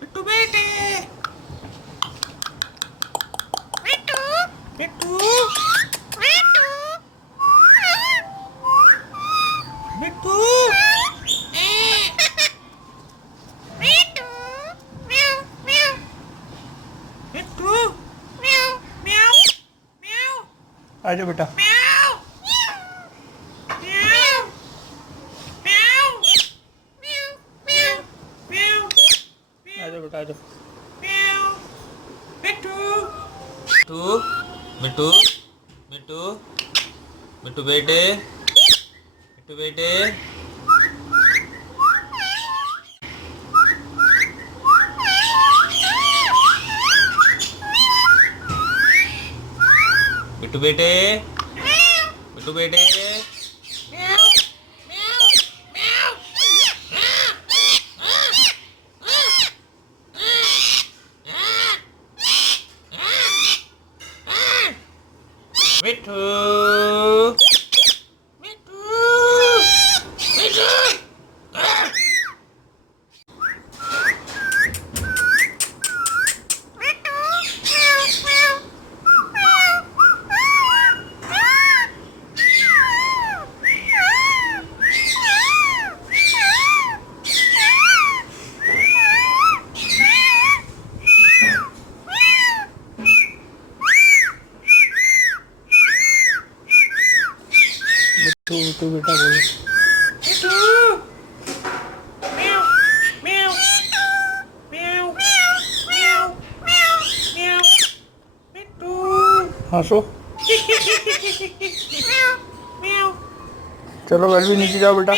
बिट्टू बेटे बिट्टू बिट्टू बिट्टू आजा बेटा। आजा बेटा आजा। बिट्टू बिट्टू बिट्टू बिट्टू बेटे बिट्टू बेटे बिट्टू बेटे बिट्टू बेटे बिट्टू बिट्टू बिट्टू तू बेटा बोलो। हंसो। चलो घर भी नीचे जाओ बेटा।